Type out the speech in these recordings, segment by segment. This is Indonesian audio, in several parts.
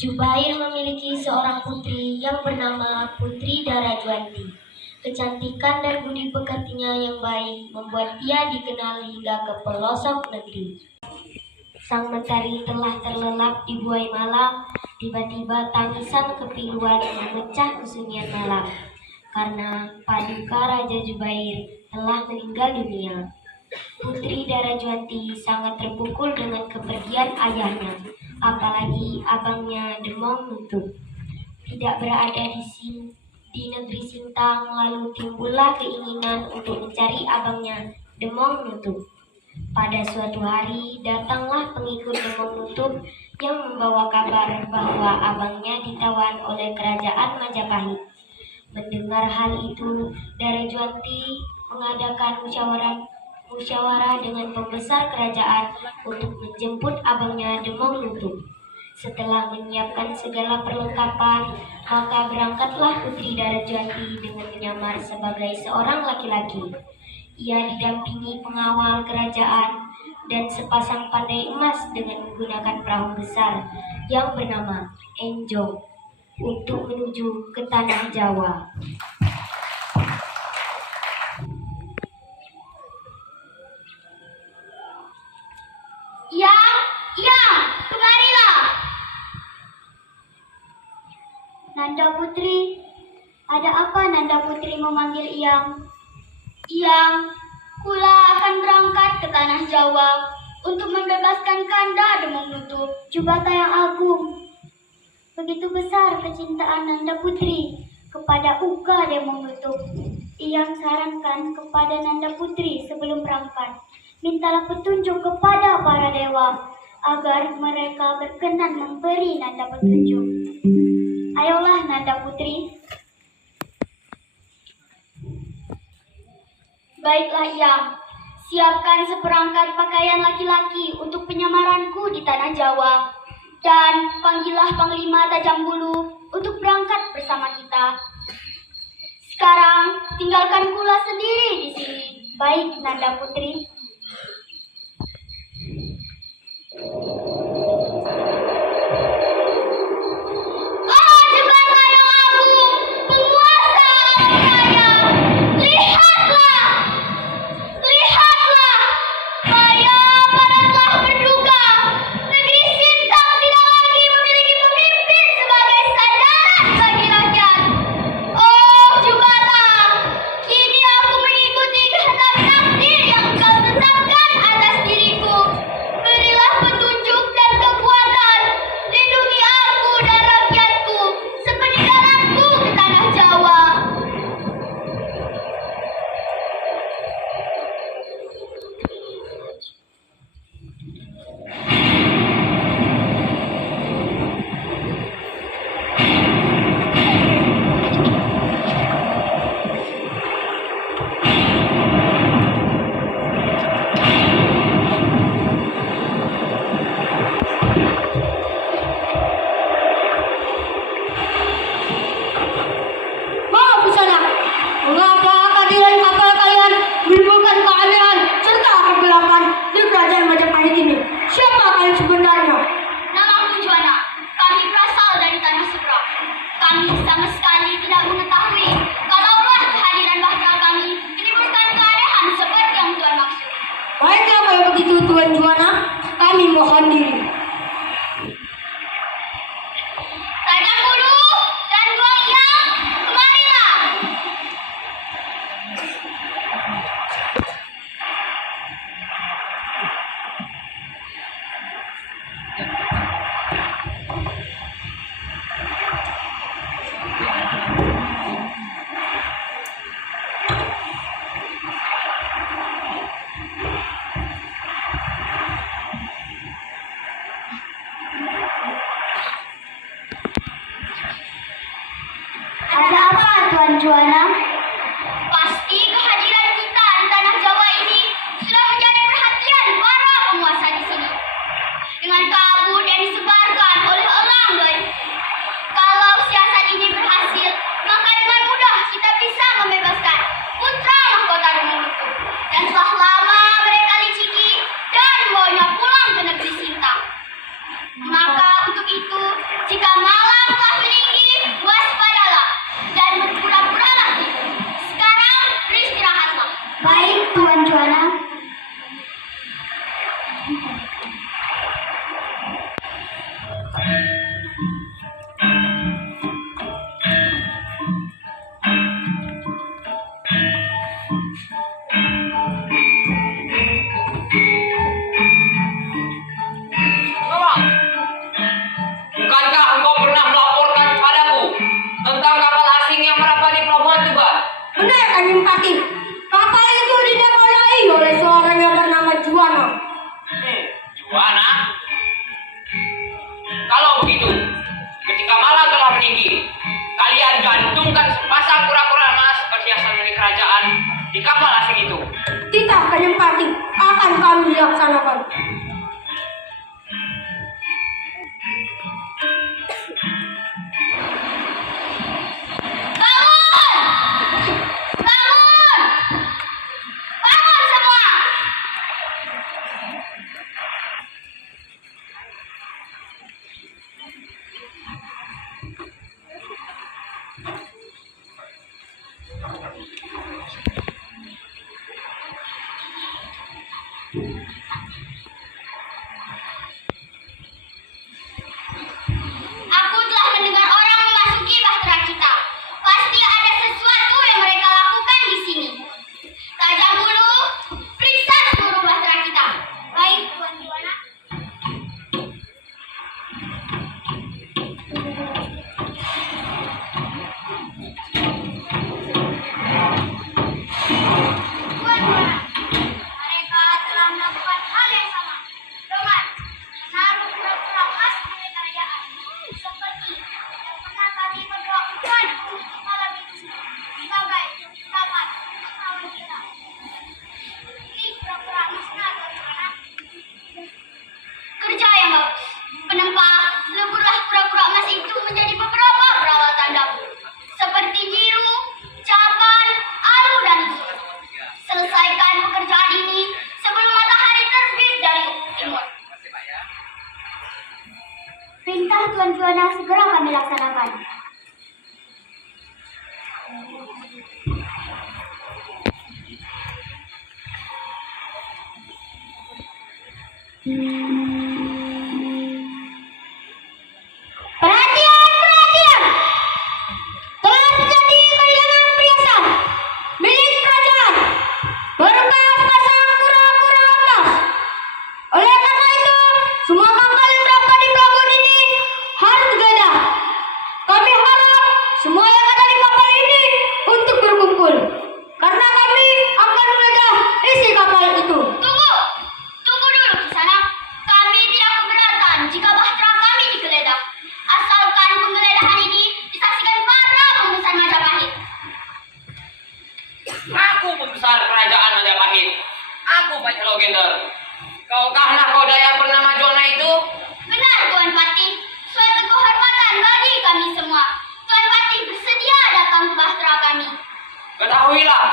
Jubair memiliki seorang putri yang bernama Putri Darajwanti. Kecantikan dan budi pekertinya yang baik membuat ia dikenal hingga ke pelosok negeri. Sang mentari telah terlelap di buai malam, tiba-tiba tangisan kepiluan memecah kesunyian malam. Karena paduka Raja Jubair telah meninggal dunia. Putri Darajwanti sangat terpukul dengan kepergian ayahnya, apalagi abangnya Demong Nutup. Tidak berada di negeri Sintang, lalu timbullah keinginan untuk mencari abangnya Demong Nutup. Pada suatu hari, datanglah pengikut Demong Nutup yang membawa kabar bahwa abangnya ditawan oleh kerajaan Majapahit. Mendengar hal itu, Darajwanti mengadakan musyawarah dengan pembesar kerajaan untuk menjemput abangnya Demong Nutup. Setelah menyiapkan segala perlengkapan, maka berangkatlah Putri Darajwanti dengan menyamar sebagai seorang laki-laki. Ia didampingi pengawal kerajaan dan sepasang pandai emas dengan menggunakan perahu besar yang bernama Enjong untuk menuju ke tanah Jawa. Yang, kemarilah. Nanda Putri, ada apa Nanda Putri memanggil Iyang? Yang, Kula akan berangkat ke tanah Jawa untuk membebaskan Kanda Demong Nutup. Jubata yang agung, begitu besar kecintaan Nanda Putri kepada Uka Demong Nutup. Iyang sarankan kepada Nanda Putri sebelum berangkat, mintalah petunjuk kepada para dewa agar mereka berkenan memberi Nanda petunjuk. Ayolah Nanda Putri. Baiklah Yang, siapkan seperangkat pakaian laki-laki untuk penyamaranku di tanah Jawa. Dan panggillah Panglima Tajam Bulu untuk berangkat bersama kita. Sekarang tinggalkan Kula sendiri di sini. Baik Nanda Putri. Tuan Juwana, kami mohon diri. Tajam Bulu dan Dua Iyang, kemarilah. Ada apa Tuan Juwana? Pasti kehadiran kita di tanah Jawa ini sudah menjadi perhatian para penguasa di sini. Dengan kabut yang disebarkan oleh elang baik. Kalau siasat ini berhasil, maka dengan mudah kita bisa membebaskan putra mahkota Demong Nutup. Dan setelah lama mereka liciki dan membawanya pulang ke negeri Sintang. Maka untuk itu, jika Jika malam telah meninggi, waspadalah dan berpura-puralah tidur. Sekarang beristirahatlah. Baik, Tuan Juana. Memang, bukankah engkau pernah melaporkan kepadaku tentang kapal asing yang merapat di pelabuhan Tuban? Benar, Kanjeng Pati. Kapal itu ditenggelamai oleh seorang yang bernama Juana. Juana? Kalau begitu, ketika malam telah meninggi, kalian gantungkan sepasang kura-kura emas perhiasan milik kerajaan di kapal asing itu. Tidak, Kanjeng Pati. Akan kami laksanakan. Bangun! Bangun! Bangun semua! Aku telah mendengar orang memasuki bahtera kita. Pasti ada sesuatu yang mereka lakukan di sini. Tajam bulu, periksa seluruh bahtera kita. Baik, Tuan Juana. Tuan Juana, mereka telah melakukan hal yang sama dengan menaruh pura-pura emas milik kerajaan, seperti yang pernah kami berdoakan untuk malam itu sebagai taman kawan kita. Ini pura-pura emasnya, Tuan Juana. Kerja yang bagus. Penempa, leburlah pura-pura emas itu menjadi beberapa peralatan dapur, seperti nyiru, capan, alu, dan lusur. Selesaikan pekerjaan ini sebelum matahari terbit dari timur. Perintah Tuan Juana segera kami laksanakan. Perhatian, perhatian! Telah terjadi kehilangan perhiasan milik kerajaan berupa sepasang kura-kura emas. Oleh karena itu, semua kapal yang berangkat di pelabuhan ini harus digeledah. Kami harap semua yang ada di kapal ini untuk berkumpul, karena kami akan menggeledah isi kapal itu. Tunggu! Tunggu dulu di sana. Kami tidak keberatan jika bahtera kami digeledah. Asalkan penggeledahan ini disaksikan para pembesar Majapahit. Aku pembesar kerajaan Majapahit. Aku Pak Logender. Kaukah nahkoda yang bernama Juana itu? Benar, Tuan Pati. Suatu kehormatan bagi kami semua. Tuan Pati bersedia datang ke bahtera kami. Ketahuilah,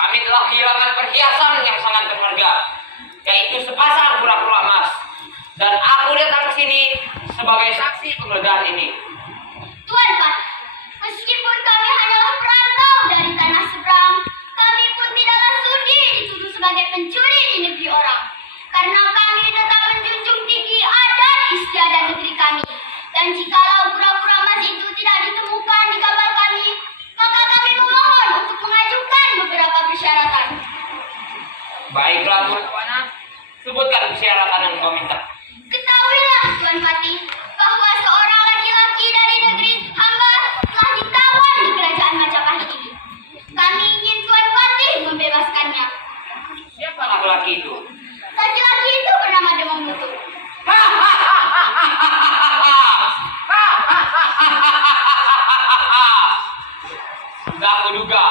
kami telah kehilangan perhiasan yang sangat berharga, yaitu sepasang kura-kura emas. Dan aku datang ke sini sebagai saksi penggeledahan ini. Tuan Pati, meskipun kami hanyalah perantau dari tanah seberang, kami pun tidaklah sudi dituduh sebagai pencuri di negeri orang. Karena kami tetap menjunjung tinggi adat istiadat negeri kami. Dan jikalau kura-kura emas itu tidak ditemukan di kapal kami, maka kami memohon untuk mengajukan beberapa persyaratan. Baiklah Tuan Juana, sebutkan persyaratan yang kau minta. Ketahuilah, Tuan Pati, bahwa seorang laki-laki dari negeri hamba telah ditawan di kerajaan Majapahit ini. Kami ingin Tuan Pati membebaskannya. Siapa laki-laki itu? Laki-laki itu bernama Demang Mutu. Sudah kuduga,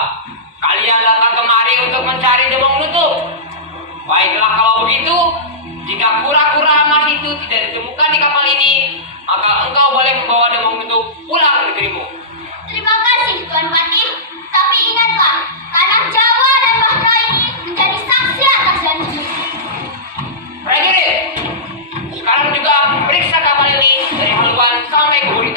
kalian datang kemari untuk mencari Demang Nutup. Baiklah kalau begitu, jika kura-kura emas itu tidak ditemukan di kapal ini, maka engkau boleh membawa Demang Nutup pulang ke negerimu. Terima kasih, Tuan Pati. Tapi ingatlah, tanah Jawa dan bahtera ini menjadi saksi atas janji. Prajurit, sekarang juga periksa kapal ini dari haluan sampai ke buri.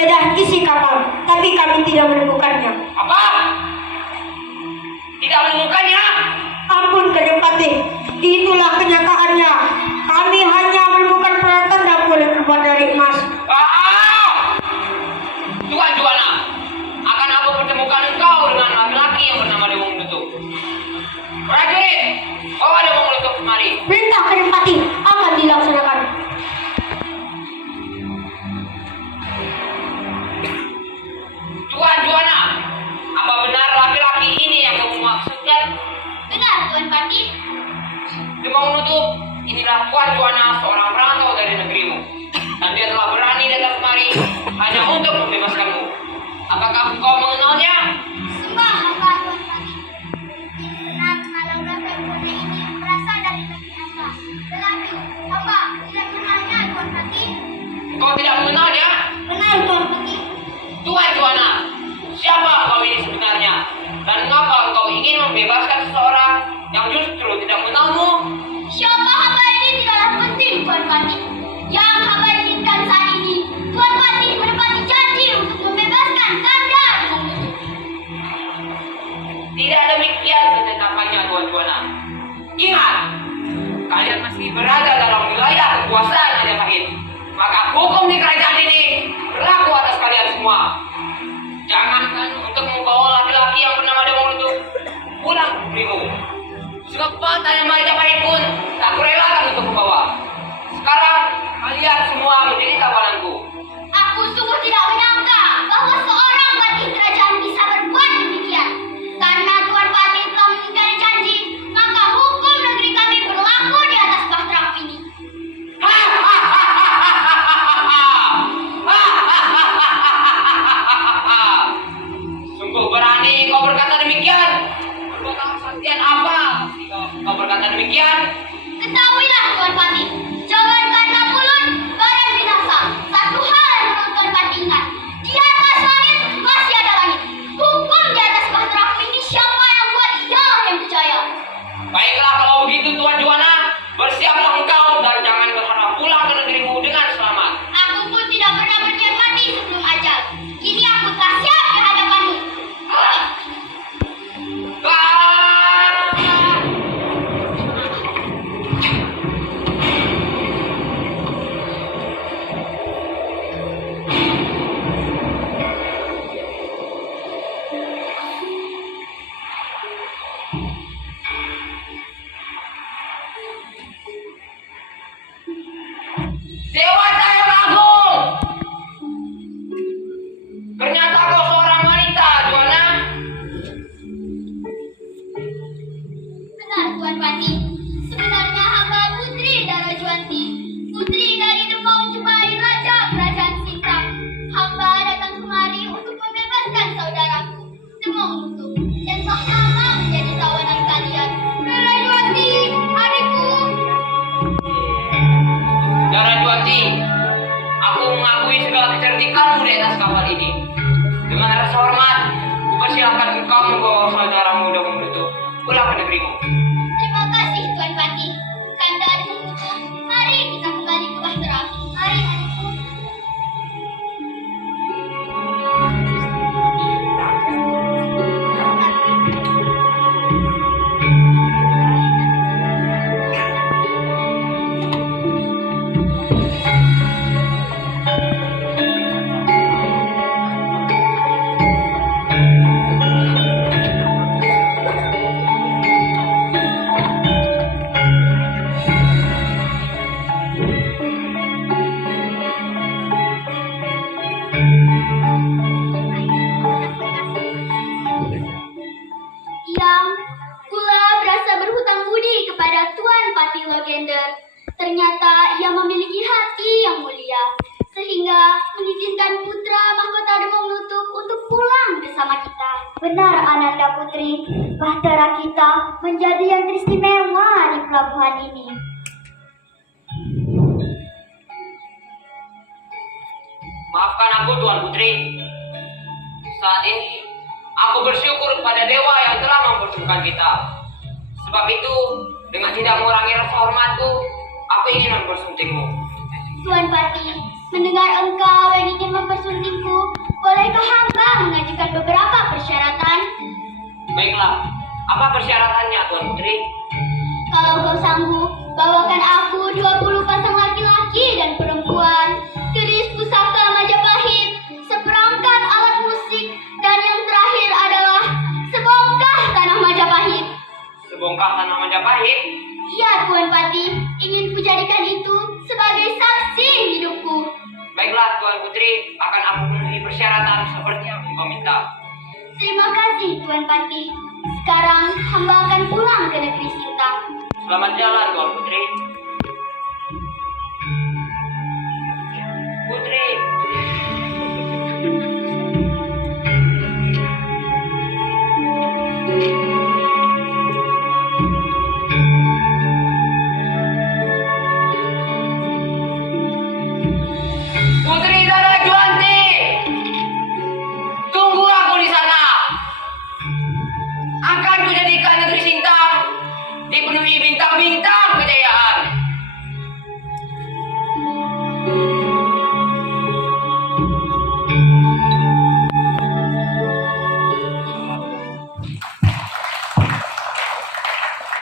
menggeledah isi kapal, tapi kami tidak menemukannya. Apa? Tidak menemukannya? Ampun Kanjeng Patih, itulah kenyataannya. Kami hanya menemukan peralatan dapur yang terbuat dari emas. Tuan Juana, akan aku pertemukan engkau dengan laki-laki yang bernama Dewang Menutup. Prajurit, bawa Dewang Menutup kemari. Perintah Kanjeng Patih akan dilaksanakan. Tuan Juana, apa benar laki-laki ini yang kamu maksudkan? Benar, Tuan Patih. Dewang Menutup, inilah Tuan Juana, seorang perantau dari negerimu. Dan dia telah berani datang kemari hanya untuk membebaskanmu. Apakah kau mengenalnya? Sembah hamba Tuan Patih. Benar, Malaura Perempuan ini berasal dari negeri hamba. Tetapi hamba tidak mengenalnya, Tuan Patih. Kau tidak mengenalnya? Benar, Tuan Patih. Tuan Juana, siapa kau ini sebenarnya? Dan mengapa engkau ingin membebaskan seseorang yang justru tidak mengenalmu? Siapa hamba ini tidaklah penting, Tuan Patih. Yang hamba inginkan saat ini, Tuan Patih menepati janji untuk membebaskan Kanda Dewang Menutup. Tidak demikian ketetapannya, Tuan Juana. Ingat, kalian masih berada dalam wilayah kekuasaan Majapahit. Maka hukum di kerajaan ini berlaku atas kalian semua. Jangankan untuk membawa laki-laki yang bernama Dewang Menutup pulang ke negerimu. Sepatah Majapahit pun tak kurelakan untuk membawa. Sekarang kalian semua menjadi tawananku. Aku sungguh tidak menyangka bahwa seorang patih kerajaan bisa berbuat demikian. Karena Tuan Patih telah mengingkari janji, maka hukum negeri kami berlaku di atas bahtera ini. Sungguh berani kau berkata demikian. Perbuatan kesaktian apa? Kau berkata demikian. Ketahuilah Tuan Patih, jangan karena mulut badan binasa. Satu hal yang perlu Tuan Patih ingat, di atas langit masih ada langit. Hukum di atas bahtera ini siapa yang buat ialah yang percaya. Baiklah kalau begitu Tuan Juana, bersiaplah engkau dan jangan berharap pulang ke negerimu dengan selamat. Aku pun tidak pernah berniat mati sebelum ajal. Kini aku telah siap di hadapanmu. Ah! Dewata yang agung! Ternyata kau seorang wanita, Juana. Benar Tuan Patih, sebenarnya hamba Putri Darajuanti, putri dari Demau Jumai Raja Kerajaan Sintang. Hamba datang kemari untuk membebaskan saudaraku, Demau Menutup, dan tak lama menjadi tawanan kalian. Darajuanti, adikku. Darajuanti, aku mengakui segala kecerdikanmu di atas kapal ini. Dengan rasa hormat, kupersilahkan engkau membawa saudaramu Dewang Menutup pulang ke negerimu. Terima kasih Tuan Patih. Kanda Dewang Menutup, mari kita kembali ke bahtera. Mari adikku. Yang pula berasa berhutang budi kepada Tuan Patih Logender. Ternyata ia memiliki hati yang mulia, sehingga mengizinkan putra mahkota Dewang Menutup untuk pulang bersama kita. Benar Ananda Putri, bahtera kita menjadi yang teristimewa di pelabuhan ini. Maafkan aku Tuan Putri. Saat ini aku bersyukur kepada dewa yang telah mempertemukan kita. Sebab itu, dengan tidak mengurangi rasa hormatku, aku ingin mempersuntingmu. Tuan Patih, Mendengar engkau yang ingin mempersuntingku, bolehkah hamba mengajukan beberapa persyaratan? Baiklah, apa persyaratannya Tuan Putri? Kalau kau sanggup, bawakan aku 20 pasang laki-laki dan perempuan, keris pusaka Majapahit, seperangkat alat musik, dan yang terakhir adalah sebongkah tanah Majapahit. Sebongkah tanah Majapahit? Ya, Tuan Pati, ingin kujadikan itu sebagai saksi hidupku. Baiklah Tuan Putri, akan aku penuhi persyaratan seperti yang kau minta. Terima kasih, Tuan Pati. Sekarang hamba akan pulang ke negeri Sintang. Selamat jalan Tuan Putri. Putri. Putri Darajwanti, tunggu aku di sana. Akan kujadikan negeri Sintang dipenuhi bintang-bintang.